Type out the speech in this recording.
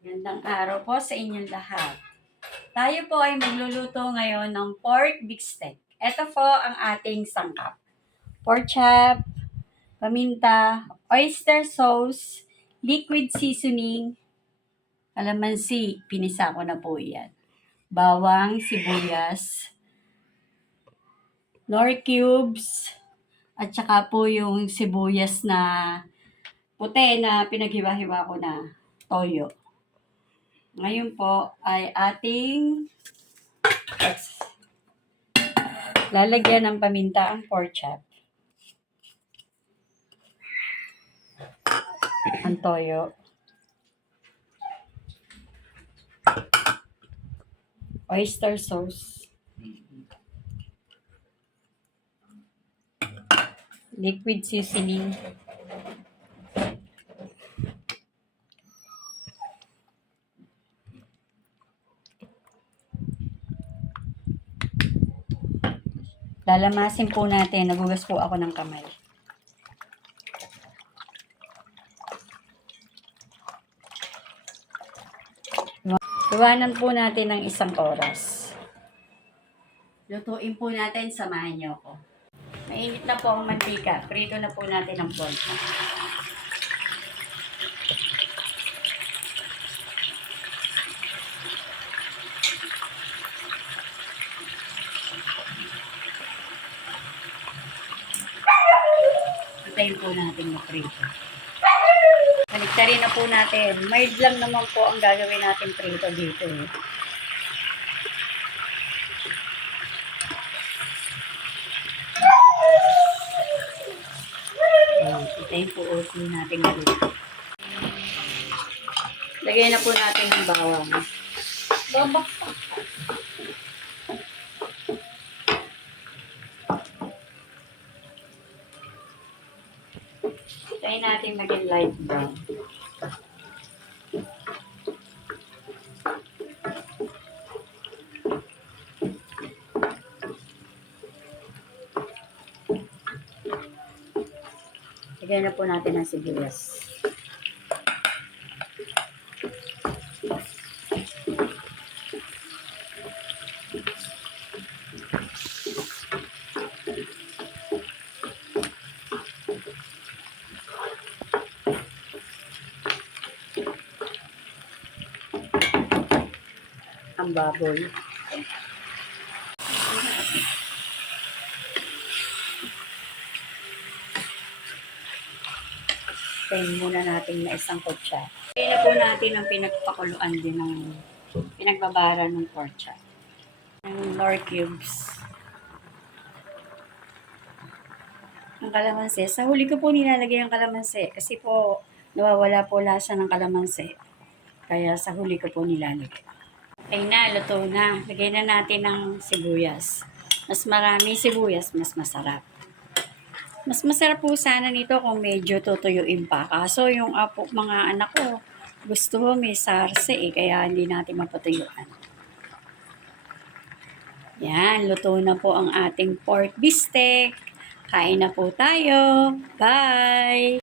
Gandang araw po sa inyong lahat. Tayo po ay magluluto ngayon ng pork bistec. Ito po ang ating sangkap. Pork chop, paminta, oyster sauce, liquid seasoning, kalamansi, pinisa ko na po yan. Bawang, sibuyas, nor cubes, at saka po yung sibuyas na puti na pinaghiwa-hiwa ko na toyo. Ngayon po ay ating lalagyan ng paminta ang pork chop. Ang toyo. Oyster sauce. Liquid seasoning. Lalamasin po natin. Nagugas po ako ng kamay. Iwanan po natin ng 1 oras. Lutuin po natin, samahan niyo ako. Mainit na po ang mantika. Prito na po natin ang pork. Antayin po natin maprito. Baliktarin na po natin. Mild lang naman po ang gagawin natin prito dito. Antayin po ulit natin malito. Lagay na po natin ang bawang. Babak pa. Antayin natin maging light brown. Lagyan na po natin ang sibuyas. Ang baboy. Tayin muna natin na 1 kutsa. Tayin na po natin ang pinagpakuluan din ng pinagbabara ng pork chop. Ng nor cubes. Ang kalamansi. Sa huli ko po nilalagay ang kalamansi kasi po nawawala po lasa ng kalamansi. Kaya sa huli ko po nilalagay. Ay na, luto na. Lagay na natin ng sibuyas. Mas marami sibuyas, mas masarap. Mas masarap po sana nito kung medyo tutuyuin pa. Kaso yung mga anak ko, gusto mo may sarse kaya hindi natin mapatuyuan. Yan, luto na po ang ating pork bistec. Kain na po tayo. Bye!